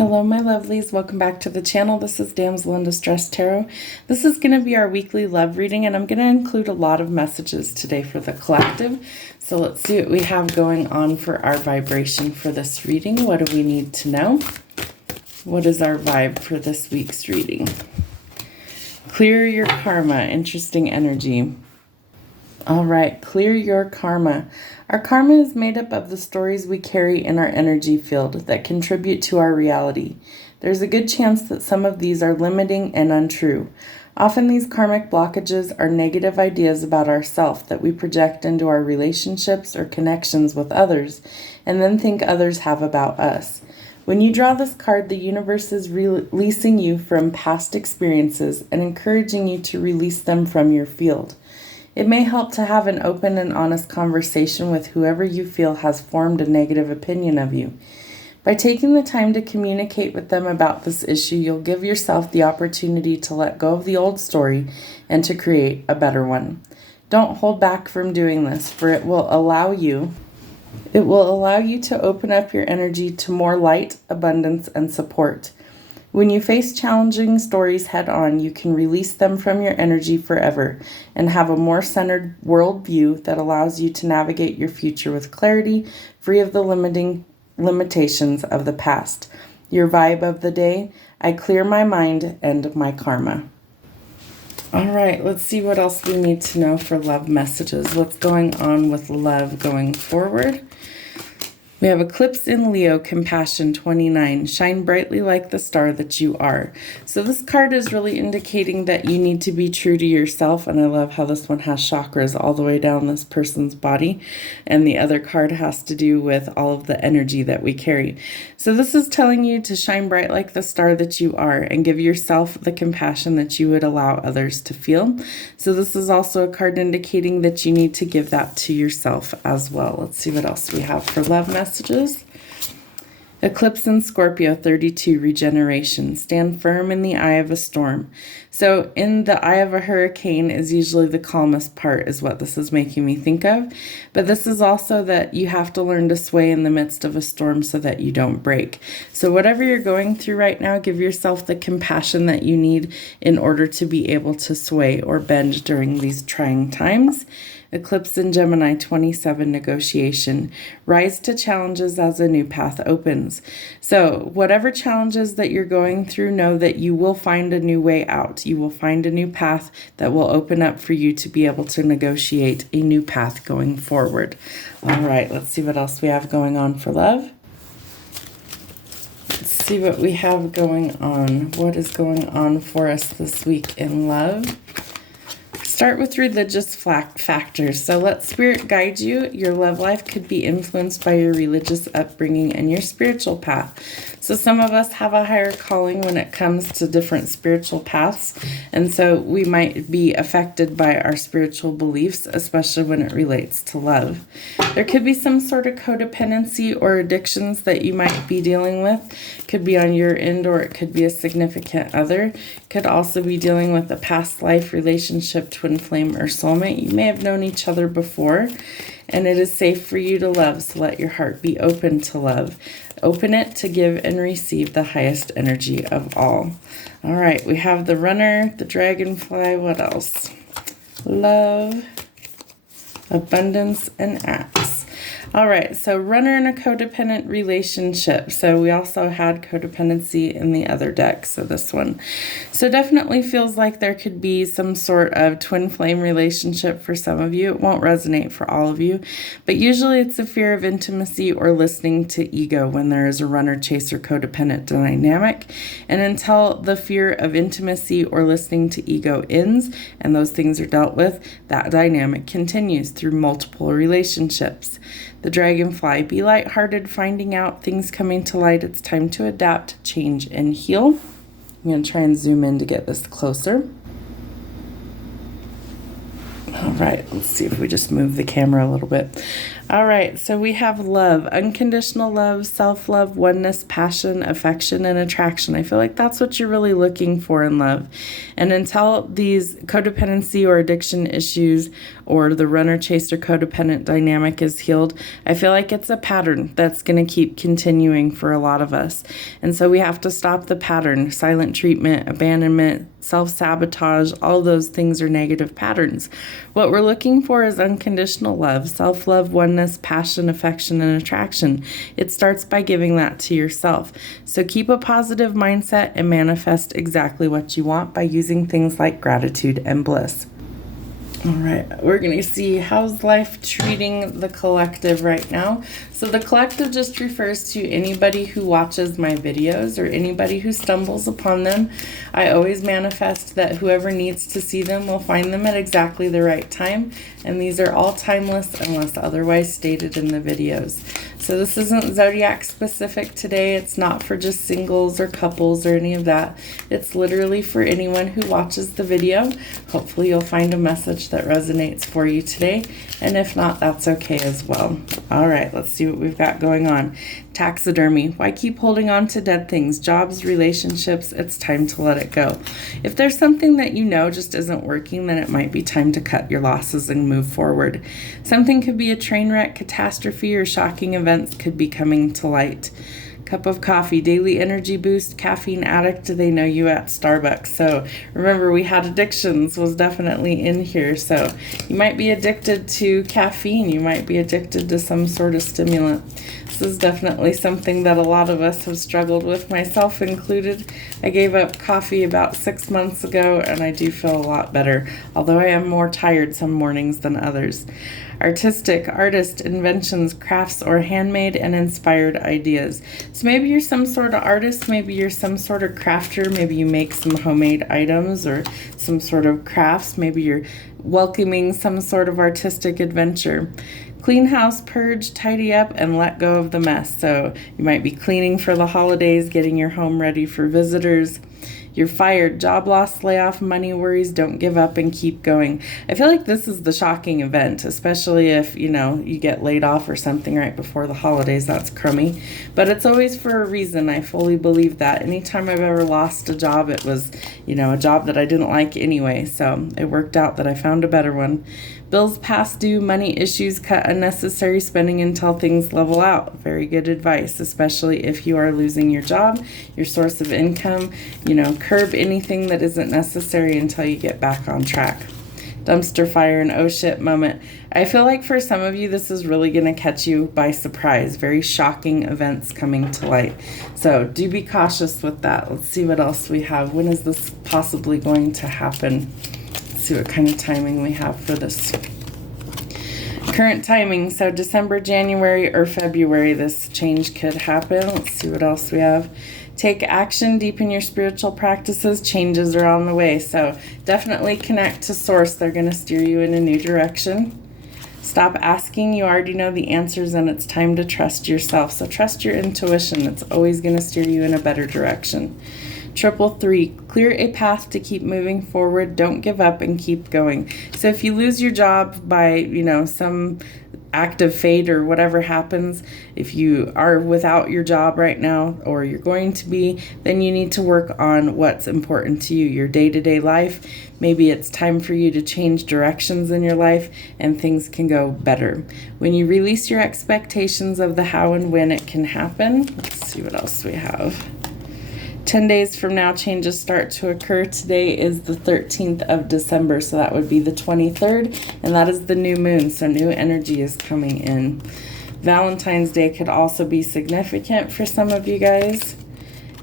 Hello, my lovelies. Welcome back to the channel. This is DamselNDistresstarot. This is going to be our weekly love reading, and I'm going to include a lot of messages today for the collective. So let's see what we have going on for our vibration for this reading. What do we need to know? What is our vibe for this week's reading? Clear your karma. Interesting energy. All right, clear your karma. Our karma is made up of the stories we carry in our energy field that contribute to our reality. There's a good chance that some of these are limiting and untrue. Often these karmic blockages are negative ideas about ourselves that we project into our relationships or connections with others and then think others have about us. When you draw this card, the universe is releasing you from past experiences and encouraging you to release them from your field. It may help to have an open and honest conversation with whoever you feel has formed a negative opinion of you. By taking the time to communicate with them about this issue, you'll give yourself the opportunity to let go of the old story and to create a better one. Don't hold back from doing this, for it will allow you to open up your energy to more light, abundance, and support. When you face challenging stories head on, you can release them from your energy forever and have a more centered worldview that allows you to navigate your future with clarity, free of the limitations of the past. Your vibe of the day: I clear my mind and my karma. All right, let's see what else we need to know for love messages. What's going on with love going forward? We have Eclipse in Leo, Compassion 29. Shine brightly like the star that you are. So this card is really indicating that you need to be true to yourself. And I love how this one has chakras all the way down this person's body. And the other card has to do with all of the energy that we carry. So this is telling you to shine bright like the star that you are and give yourself the compassion that you would allow others to feel. So this is also a card indicating that you need to give that to yourself as well. Let's see what else we have for love messages. Eclipse in Scorpio 32, Regeneration. Stand firm in the eye of a storm. So in the eye of a hurricane is usually the calmest part, is what this is making me think of. But this is also that you have to learn to sway in the midst of a storm so that you don't break. So whatever you're going through right now, give yourself the compassion that you need in order to be able to sway or bend during these trying times. Eclipse in Gemini 27, Negotiation. Rise to challenges as a new path opens. So whatever challenges that you're going through, know that you will find a new way out. You will find a new path that will open up for you to be able to negotiate a new path going forward. All right, let's see what else we have going on for love. Let's see what we have going on. What is going on for us this week in love? Start with religious factors. So let spirit guide you. Your love life could be influenced by your religious upbringing and your spiritual path. So some of us have a higher calling when it comes to different spiritual paths. And so we might be affected by our spiritual beliefs, especially when it relates to love. There could be some sort of codependency or addictions that you might be dealing with. Could be on your end, or it could be a significant other. Could also be dealing with a past life relationship, twin flame, or soulmate. You may have known each other before, and it is safe for you to love, so let your heart be open to love. Open it to give and receive the highest energy of all. All right, we have the Runner, the Dragonfly. What else? Love, abundance, and Axe. All right, so Runner in a codependent relationship. So we also had codependency in the other deck, so this one. So definitely feels like there could be some sort of twin flame relationship for some of you. It won't resonate for all of you, but usually it's a fear of intimacy or listening to ego when there is a runner, chaser, codependent dynamic. And until the fear of intimacy or listening to ego ends and those things are dealt with, that dynamic continues through multiple relationships. The Dragonfly, be lighthearted, finding out things coming to light. It's time to adapt, change, and heal. I'm going to try and zoom in to get this closer. All right, let's see if we just move the camera a little bit. All right, so we have love, unconditional love, self-love, oneness, passion, affection, and attraction. I feel like that's what you're really looking for in love. And until these codependency or addiction issues or the runner-chaser codependent dynamic is healed, I feel like it's a pattern that's going to keep continuing for a lot of us. And so we have to stop the pattern. Silent treatment, abandonment, self-sabotage, all those things are negative patterns. What we're looking for is unconditional love, self-love, oneness, passion, affection, and attraction. It starts by giving that to yourself. So keep a positive mindset and manifest exactly what you want by using things like gratitude and bliss. All right, we're going to see how's life treating the collective right now. So the collective just refers to anybody who watches my videos or anybody who stumbles upon them. I always manifest that whoever needs to see them will find them at exactly the right time. And these are all timeless unless otherwise stated in the videos. So this isn't zodiac specific today. It's not for just singles or couples or any of that. It's literally for anyone who watches the video. Hopefully you'll find a message that resonates for you today. And if not, that's okay as well. All right, let's see what we've got going on. Taxidermy. Why keep holding on to dead things? Jobs, relationships, it's time to let it go. If there's something that you know just isn't working, then it might be time to cut your losses and move forward. Something could be a train wreck, catastrophe, or shocking events could be coming to light. Cup of coffee, daily energy boost, caffeine addict, they know you at Starbucks. So remember, we had addictions was definitely in here. So you might be addicted to caffeine. You might be addicted to some sort of stimulant. This is definitely something that a lot of us have struggled with, myself included. I gave up coffee about 6 months ago and I do feel a lot better, although I am more tired some mornings than others. Artistic, artist, inventions, crafts, or handmade and inspired ideas. So maybe you're some sort of artist, maybe you're some sort of crafter, maybe you make some homemade items or some sort of crafts, maybe you're welcoming some sort of artistic adventure. Clean house, purge, tidy up, and let go of the mess. So you might be cleaning for the holidays, getting your home ready for visitors. You're fired, job loss, layoff, money worries, don't give up and keep going. I feel like this is the shocking event, especially if, you get laid off or something right before the holidays. That's crummy. But it's always for a reason. I fully believe that. Anytime I've ever lost a job, it was, a job that I didn't like anyway. So it worked out that I found a better one. Bills past due, money issues, cut unnecessary spending until things level out. Very good advice, especially if you are losing your job, your source of income. Curb anything that isn't necessary until you get back on track. Dumpster fire and oh shit moment. I feel like for some of you, this is really going to catch you by surprise. Very shocking events coming to light. So do be cautious with that. Let's see what else we have. When is this possibly going to happen? See what kind of timing we have for this. Current timing, so December, January, or February, this change could happen. Let's see what else we have. Take action, deepen your spiritual practices, changes are on the way. So definitely connect to source. They're going to steer you in a new direction. Stop asking, you already know the answers, and it's time to trust yourself. So trust your intuition. It's always going to steer you in a better direction. 333, clear a path to keep moving forward. Don't give up and keep going. So if you lose your job by, some act of fate or whatever happens, if you are without your job right now or you're going to be, then you need to work on what's important to you, your day-to-day life. Maybe it's time for you to change directions in your life and things can go better. When you release your expectations of the how and when it can happen, let's see what else we have. 10 days from now, changes start to occur. Today is the 13th of December, so that would be the 23rd, and that is the new moon, so new energy is coming in. Valentine's Day could also be significant for some of you guys,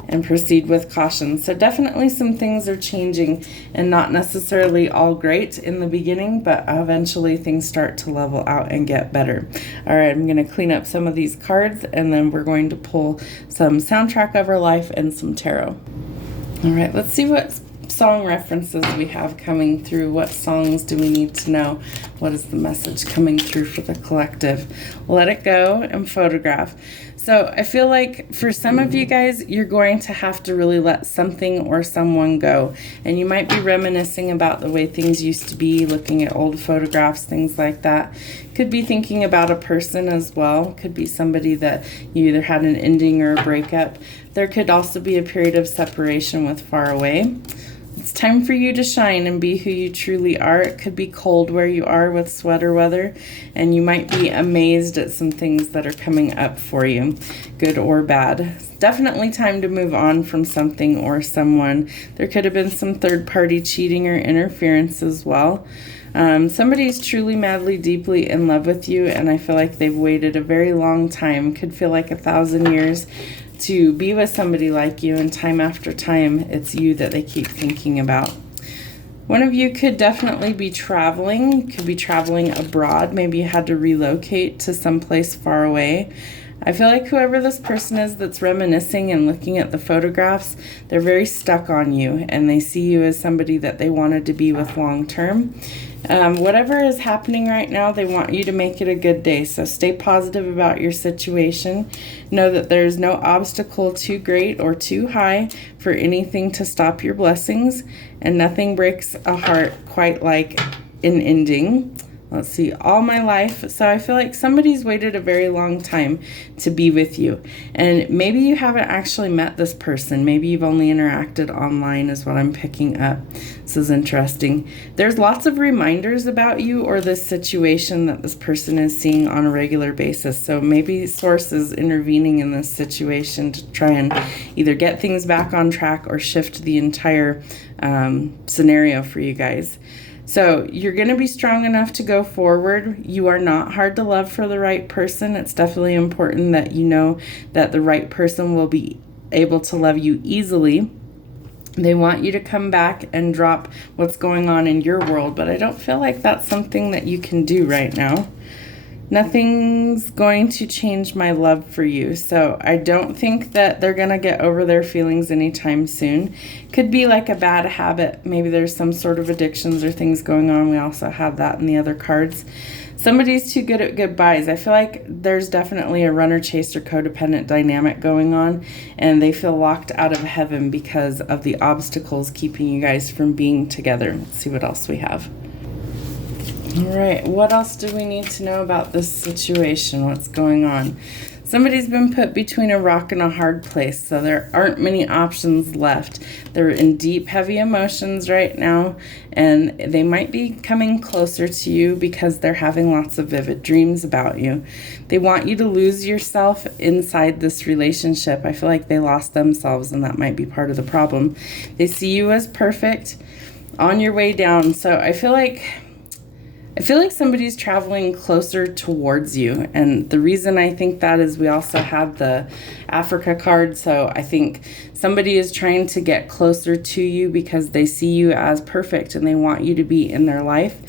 and proceed with caution. So definitely some things are changing and not necessarily all great in the beginning, but eventually things start to level out and get better. All right, I'm going to clean up some of these cards and then we're going to pull some soundtrack of our life and some tarot. All right, let's see what song references we have coming through. What songs do we need to know? What is the message coming through for the collective? Let it go and photograph. So I feel like for some of you guys, you're going to have to really let something or someone go. And you might be reminiscing about the way things used to be, looking at old photographs, things like that. Could be thinking about a person as well. Could be somebody that you either had an ending or a breakup. There could also be a period of separation with far away. It's time for you to shine and be who you truly are. It could be cold where you are with sweater weather, and you might be amazed at some things that are coming up for you, good or bad. It's definitely time to move on from something or someone. There could have been some third-party cheating or interference as well. Somebody's truly, madly, deeply in love with you, and I feel like they've waited a very long time. Could feel like 1,000 years to be with somebody like you, and time after time, it's you that they keep thinking about. One of you could definitely be traveling, could be traveling abroad. Maybe you had to relocate to someplace far away. I feel like whoever this person is that's reminiscing and looking at the photographs, they're very stuck on you, and they see you as somebody that they wanted to be with long term. Whatever is happening right now, they want you to make it a good day. So stay positive about your situation. Know that there's no obstacle too great or too high for anything to stop your blessings, and nothing breaks a heart quite like an ending. Let's see, all my life. So I feel like somebody's waited a very long time to be with you. And maybe you haven't actually met this person. Maybe you've only interacted online is what I'm picking up. This is interesting. There's lots of reminders about you or this situation that this person is seeing on a regular basis. So maybe Source is intervening in this situation to try and either get things back on track or shift the entire scenario for you guys. So you're going to be strong enough to go forward. You are not hard to love for the right person. It's definitely important that you know that the right person will be able to love you easily. They want you to come back and drop what's going on in your world, but I don't feel like that's something that you can do right now. Nothing's going to change my love for you. So I don't think that they're going to get over their feelings anytime soon. Could be like a bad habit. Maybe there's some sort of addictions or things going on. We also have that in the other cards. Somebody's too good at goodbyes. I feel like there's definitely a runner, chaser, codependent dynamic going on, and they feel locked out of heaven because of the obstacles keeping you guys from being together. Let's see what else we have. All right, what else do we need to know about this situation? What's going on? Somebody's been put between a rock and a hard place, so there aren't many options left. They're in deep, heavy emotions right now, and they might be coming closer to you because they're having lots of vivid dreams about you. They want you to lose yourself inside this relationship. I feel like they lost themselves, and that might be part of the problem. They see you as perfect on your way down, so I feel like somebody's traveling closer towards you. And the reason I think that is we also have the Africa card. So I think somebody is trying to get closer to you because they see you as perfect and they want you to be in their life.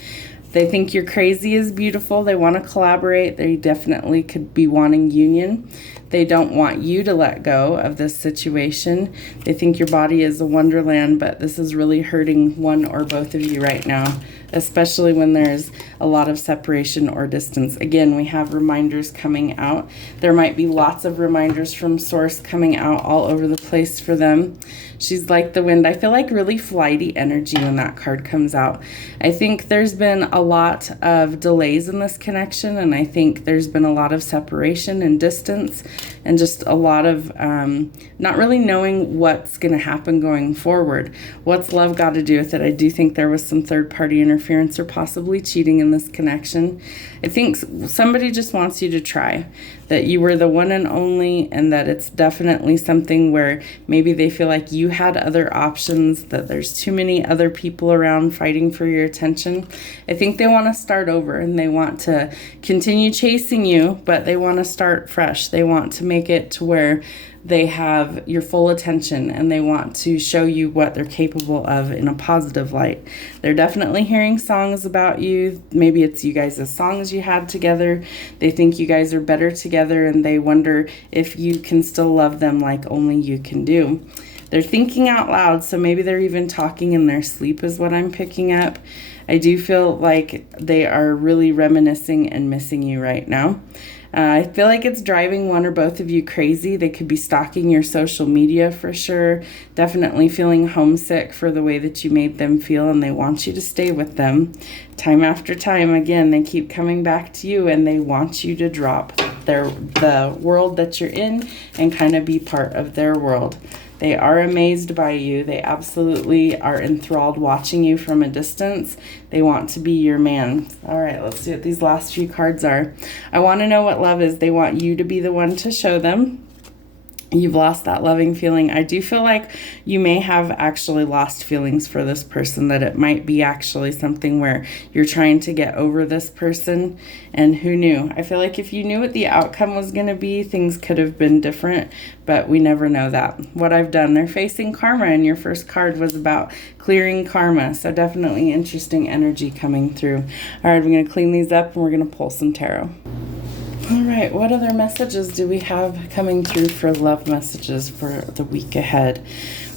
They think you're crazy is beautiful. They want to collaborate. They definitely could be wanting union. They don't want you to let go of this situation. They think your body is a wonderland, but this is really hurting one or both of you right now, especially when there's a lot of separation or distance. Again, we have reminders coming out. There might be lots of reminders from Source coming out all over the place for them. She's like the wind. I feel like really flighty energy when that card comes out. I think there's been a lot of delays in this connection, and I think there's been a lot of separation and distance and just a lot of not really knowing what's going to happen going forward. What's love got to do with it? I do think there was some third-party interference or possibly cheating in this connection. I think somebody just wants you to try, that you were the one and only, and that it's definitely something where maybe they feel like you had other options, that there's too many other people around fighting for your attention. I think they want to start over and they want to continue chasing you, but they want to start fresh. They want to make it to where they have your full attention and they want to show you what they're capable of in a positive light. They're definitely hearing songs about you. Maybe it's you guys' songs you had together. They think you guys are better together and they wonder if you can still love them like only you can do. They're thinking out loud, so maybe they're even talking in their sleep is what I'm picking up. I do feel like they are really reminiscing and missing you right now. I feel like it's driving one or both of you crazy. They could be stalking your social media for sure. Definitely feeling homesick for the way that you made them feel, and they want you to stay with them. Time after time, again, they keep coming back to you, and they want you to drop the world that you're in and kind of be part of their world. They are amazed by you. They absolutely are enthralled watching you from a distance. They want to be your man. All right, let's see what these last few cards are. I want to know what love is. They want you to be the one to show them. You've lost that loving feeling. I do feel like you may have actually lost feelings for this person, that it might be actually something where you're trying to get over this person, and who knew? I feel like if you knew what the outcome was going to be, things could have been different, but we never know that. What I've done, they're facing karma, and your first card was about clearing karma, so definitely interesting energy coming through. All right, we're going to clean these up, and we're going to pull some tarot. All right, what other messages do we have coming through for love messages for the week ahead?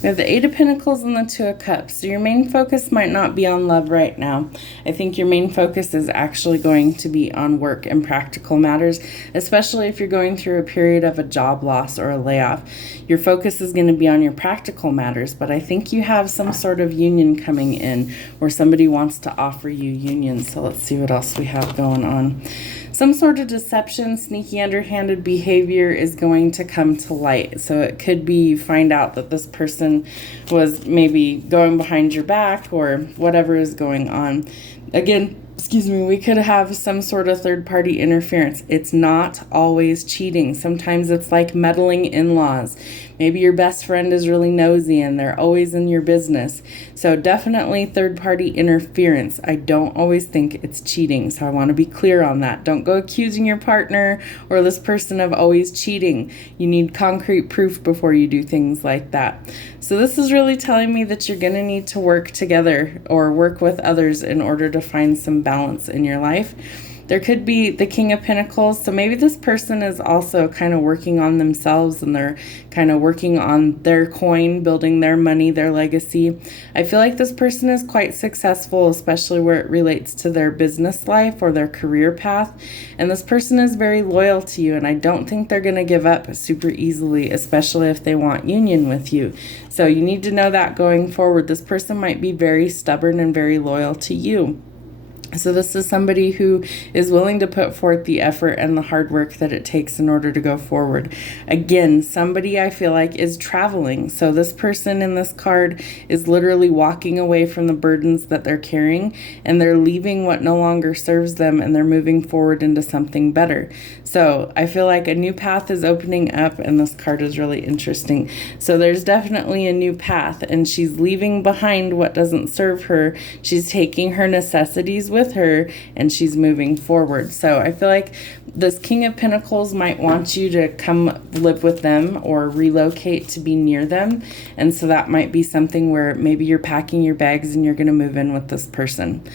We have the Eight of Pentacles and the Two of Cups. So your main focus might not be on love right now. I think your main focus is actually going to be on work and practical matters, especially if you're going through a period of a job loss or a layoff. Your focus is going to be on your practical matters, but I think you have some sort of union coming in where somebody wants to offer you union. So let's see what else we have going on. Some sort of deception, sneaky, underhanded behavior is going to come to light. So it could be you find out that this person was maybe going behind your back or whatever is going on. Again, we could have some sort of third-party interference. It's not always cheating. Sometimes it's like meddling in-laws. Maybe your best friend is really nosy and they're always in your business. So definitely third-party interference. I don't always think it's cheating, so I want to be clear on that. Don't go accusing your partner or this person of always cheating. You need concrete proof before you do things like that. So this is really telling me that you're going to need to work together or work with others in order to find some balance in your life. There could be the King of Pentacles, so maybe this person is also kind of working on themselves and they're kind of working on their coin, building their money, their legacy. I feel like this person is quite successful, especially where it relates to their business life or their career path, and this person is very loyal to you, and I don't think they're going to give up super easily, especially if they want union with you. So you need to know that going forward. This person might be very stubborn and very loyal to you. So this is somebody who is willing to put forth the effort and the hard work that it takes in order to go forward. Again, somebody I feel like is traveling. So this person in this card is literally walking away from the burdens that they're carrying, and they're leaving what no longer serves them, and they're moving forward into something better. So I feel like a new path is opening up, and this card is really interesting. So there's definitely a new path, and she's leaving behind what doesn't serve her. She's taking her necessities with her, and she's moving forward. So I feel like this King of Pentacles might want you to come live with them or relocate to be near them. And so that might be something where maybe you're packing your bags and you're going to move in with this person.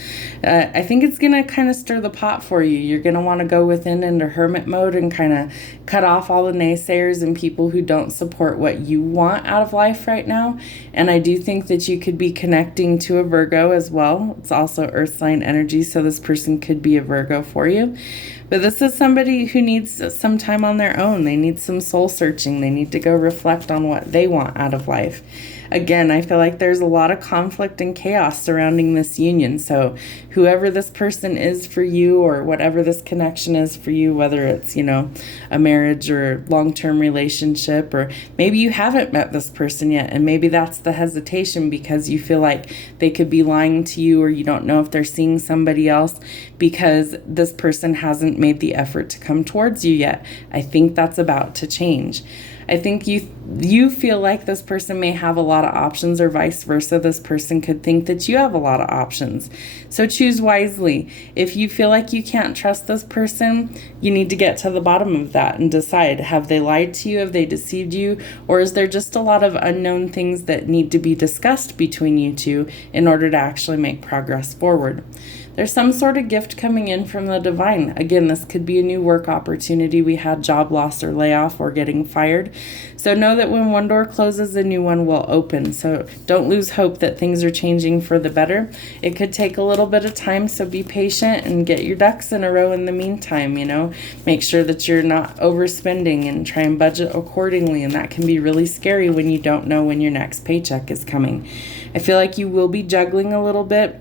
I think it's going to kind of stir the pot for you. You're going to want to go within into hermit mode and kind of cut off all the naysayers and people who don't support what you want out of life right now. And I do think that you could be connecting to a Virgo as well. It's also earth sign energy, so this person could be a Virgo for you. But this is somebody who needs some time on their own. They need some soul searching. They need to go reflect on what they want out of life. Again, I feel like there's a lot of conflict and chaos surrounding this union. So whoever this person is for you, or whatever this connection is for you, whether it's, a marriage or long-term relationship, or maybe you haven't met this person yet, and maybe that's the hesitation because you feel like they could be lying to you, or you don't know if they're seeing somebody else because this person hasn't made the effort to come towards you yet. I think that's about to change. I think you feel like this person may have a lot of options, or vice versa. This person could think that you have a lot of options. So choose wisely. If you feel like you can't trust this person, you need to get to the bottom of that and decide, have they lied to you? Have they deceived you? Or is there just a lot of unknown things that need to be discussed between you two in order to actually make progress forward? There's some sort of gift coming in from the divine. Again, this could be a new work opportunity. We had job loss or layoff or getting fired. So know that when one door closes, a new one will open. So don't lose hope that things are changing for the better. It could take a little bit of time, so be patient and get your ducks in a row in the meantime, Make sure that you're not overspending and try and budget accordingly, and that can be really scary when you don't know when your next paycheck is coming. I feel like you will be juggling a little bit,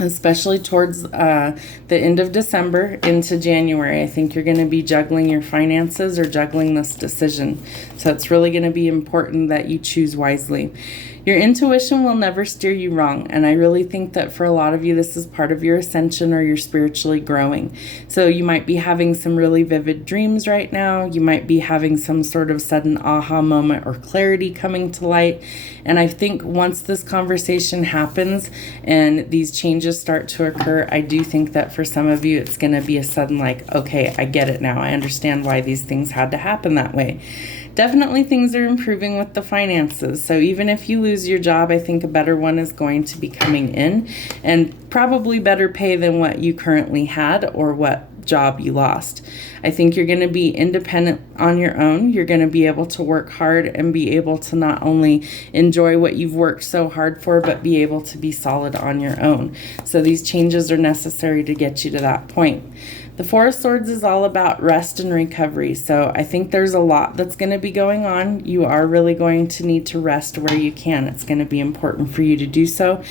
especially towards the end of December into January. I think you're going to be juggling your finances or juggling this decision. So it's really going to be important that you choose wisely. Your intuition will never steer you wrong, and I really think that for a lot of you, this is part of your ascension or you're spiritually growing. So you might be having some really vivid dreams right now. You might be having some sort of sudden aha moment or clarity coming to light. And I think once this conversation happens and these changes start to occur, I do think that for some of you, it's going to be a sudden okay, I get it now. I understand why these things had to happen that way. Definitely things are improving with the finances. So even if you lose your job, I think a better one is going to be coming in, and probably better pay than what you currently had or what job you lost. I think you're going to be independent on your own. You're going to be able to work hard and be able to not only enjoy what you've worked so hard for, but be able to be solid on your own. So these changes are necessary to get you to that point. The Four of Swords is all about rest and recovery. So I think there's a lot that's going to be going on. You are really going to need to rest where you can. It's going to be important for you to do so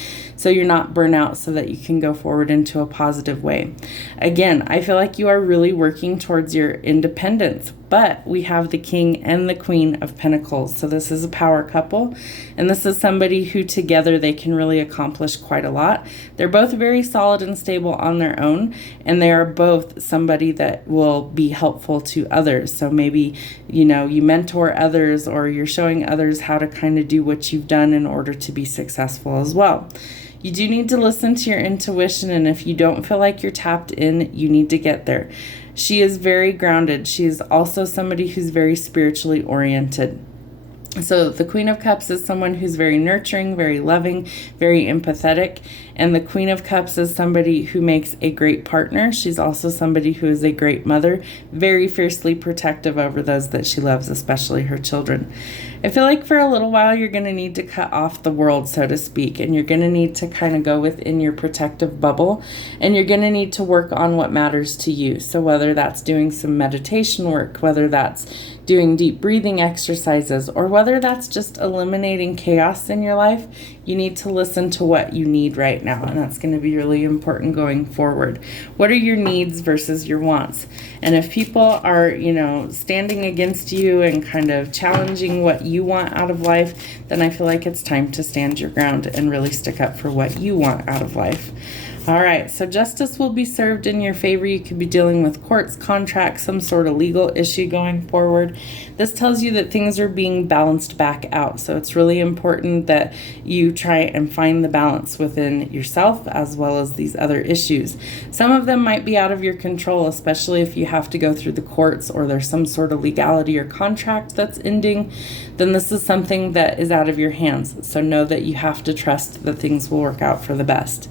you're not burnt out, so that you can go forward into a positive way. Again, I feel like you are really working towards your independence, but we have the King and the Queen of Pentacles. So this is a power couple, and this is somebody who together they can really accomplish quite a lot. They're both very solid and stable on their own, and they are both somebody that will be helpful to others. So maybe, you mentor others, or you're showing others how to kind of do what you've done in order to be successful as well. You do need to listen to your intuition, and if you don't feel like you're tapped in, you need to get there. She is very grounded. She is also somebody who's very spiritually oriented. So the Queen of Cups is someone who's very nurturing, very loving, very empathetic. And the Queen of Cups is somebody who makes a great partner. She's also somebody who is a great mother, very fiercely protective over those that she loves, especially her children. I feel like for a little while, you're going to need to cut off the world, so to speak, and you're going to need to kind of go within your protective bubble, and you're going to need to work on what matters to you. So whether that's doing some meditation work, whether that's doing deep breathing exercises, or whether that's just eliminating chaos in your life, you need to listen to what you need right now, and that's going to be really important going forward. What are your needs versus your wants? And if people are, standing against you and kind of challenging what you want out of life, then I feel like it's time to stand your ground and really stick up for what you want out of life. All right, so justice will be served in your favor. You could be dealing with courts, contracts, some sort of legal issue going forward. This tells you that things are being balanced back out. So it's really important that you try and find the balance within yourself as well as these other issues. Some of them might be out of your control, especially if you have to go through the courts or there's some sort of legality or contract that's ending. Then this is something that is out of your hands. So know that you have to trust that things will work out for the best.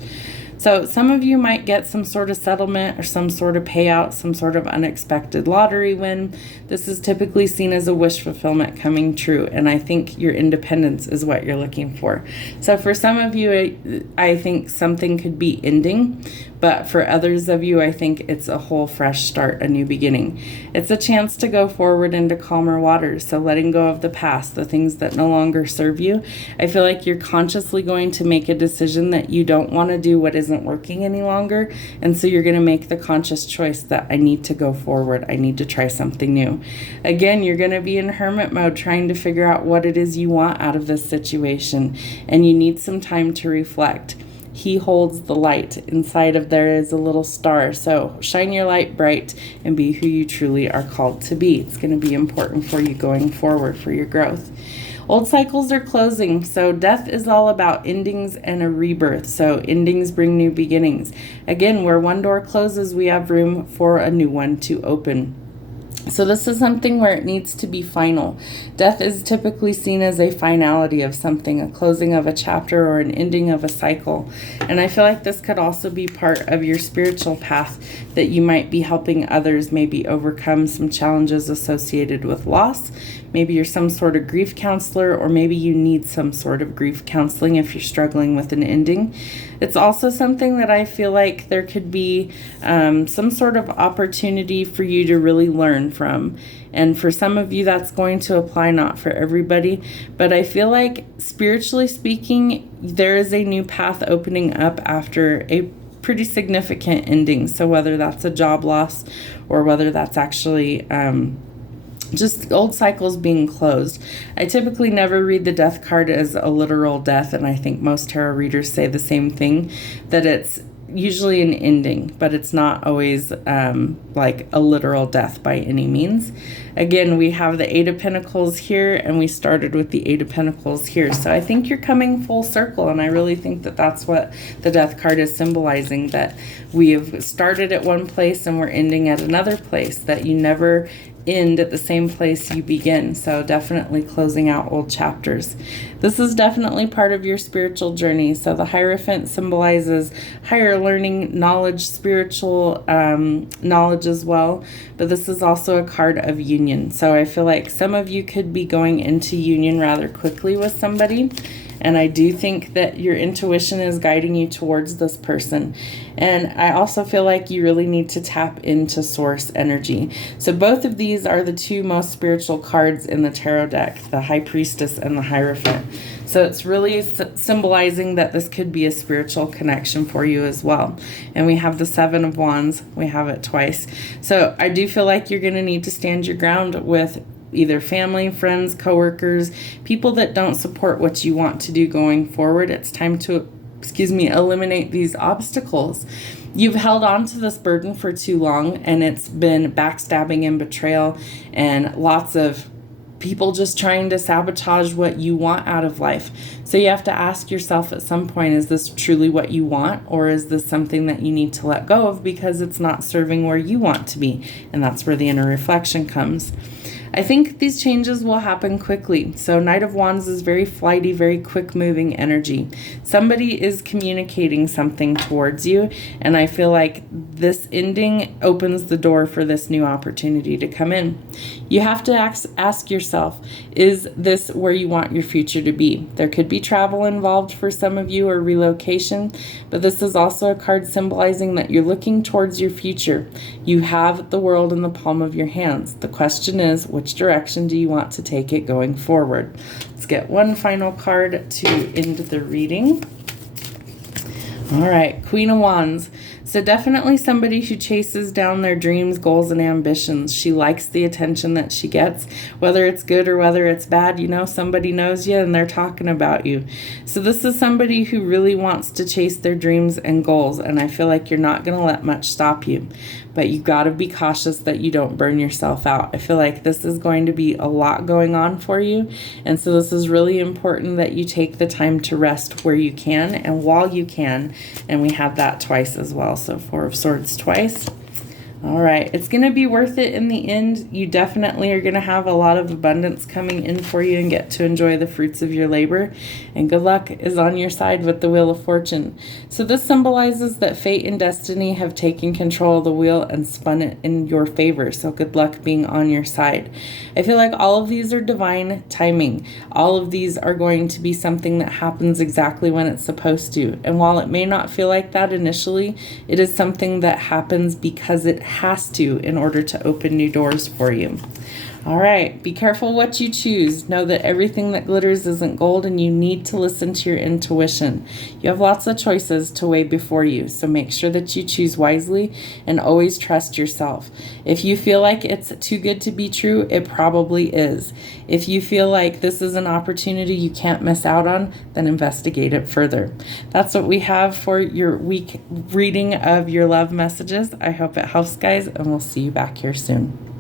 So some of you might get some sort of settlement or some sort of payout, some sort of unexpected lottery win. This is typically seen as a wish fulfillment coming true, and I think your independence is what you're looking for. So for some of you, I think something could be ending, but for others of you, I think it's a whole fresh start, a new beginning. It's a chance to go forward into calmer waters, so letting go of the past, the things that no longer serve you. I feel like you're consciously going to make a decision that you don't want to do what isn't working any longer, and so you're going to make the conscious choice that I need to go forward. I need to try something new. Again, you're going to be in hermit mode trying to figure out what it is you want out of this situation, and you need some time to reflect. He holds the light. Inside of there is a little star. So shine your light bright and be who you truly are called to be. It's going to be important for you going forward for your growth. Old cycles are closing. So death is all about endings and a rebirth. So endings bring new beginnings. Again, where one door closes, we have room for a new one to open. So this is something where it needs to be final. Death is typically seen as a finality of something, a closing of a chapter or an ending of a cycle. And I feel like this could also be part of your spiritual path, that you might be helping others maybe overcome some challenges associated with loss. Maybe you're some sort of grief counselor, or maybe you need some sort of grief counseling if you're struggling with an ending. It's also something that I feel like there could be some sort of opportunity for you to really learn from. And for some of you, that's going to apply, not for everybody. But I feel like, spiritually speaking, there is a new path opening up after a pretty significant ending. So whether that's a job loss, or whether that's actually just old cycles being closed. I typically never read the death card as a literal death, and I think most tarot readers say the same thing, that it's usually an ending, but it's not always like a literal death by any means. Again, we have the Eight of Pentacles here, and we started with the Eight of Pentacles here. So I think you're coming full circle, and I really think that that's what the death card is symbolizing, that we have started at one place and we're ending at another place, that you never end at the same place you begin. So definitely closing out old chapters. This is definitely part of your spiritual journey. So the Hierophant symbolizes higher learning, knowledge, spiritual knowledge as well. But this is also a card of union. So I feel like some of you could be going into union rather quickly with somebody. And I do think that your intuition is guiding you towards this person. And I also feel like you really need to tap into source energy. So both of these are the two most spiritual cards in the tarot deck, the High Priestess and the Hierophant. So it's really symbolizing that this could be a spiritual connection for you as well. And we have the Seven of Wands. We have it twice. So I do feel like you're going to need to stand your ground with either family, friends, coworkers, people that don't support what you want to do going forward. It's time to, eliminate these obstacles. You've held on to this burden for too long, and it's been backstabbing and betrayal and lots of people just trying to sabotage what you want out of life. So you have to ask yourself at some point, is this truly what you want, or is this something that you need to let go of because it's not serving where you want to be? And that's where the inner reflection comes. I think these changes will happen quickly. So Knight of Wands is very flighty, very quick moving energy. Somebody is communicating something towards you, and I feel like this ending opens the door for this new opportunity to come in. You have to ask yourself, is this where you want your future to be? There could be travel involved for some of you, or relocation, but this is also a card symbolizing that you're looking towards your future. You have the world in the palm of your hands. The question is, which direction do you want to take it going forward? Let's get one final card to end the reading. All right, Queen of Wands. So definitely somebody who chases down their dreams, goals, and ambitions. She likes the attention that she gets, whether it's good or whether it's bad. You know, somebody knows you and they're talking about you. So this is somebody who really wants to chase their dreams and goals, and I feel like you're not going to let much stop you. But you got to be cautious that you don't burn yourself out. I feel like this is going to be a lot going on for you. And so this is really important that you take the time to rest where you can and while you can. And we have that twice as well. So Four of Swords twice. All right, it's going to be worth it in the end. You definitely are going to have a lot of abundance coming in for you and get to enjoy the fruits of your labor. And good luck is on your side with the Wheel of Fortune. So this symbolizes that fate and destiny have taken control of the wheel and spun it in your favor. So good luck being on your side. I feel like all of these are divine timing. All of these are going to be something that happens exactly when it's supposed to. And while it may not feel like that initially, it is something that happens because it has to in order to open new doors for you. All right, be careful what you choose. Know that everything that glitters isn't gold, and you need to listen to your intuition. You have lots of choices to weigh before you, so make sure that you choose wisely and always trust yourself. If you feel like it's too good to be true, it probably is. If you feel like this is an opportunity you can't miss out on, then investigate it further. That's what we have for your week reading of your love messages. I hope it helps, guys, and we'll see you back here soon.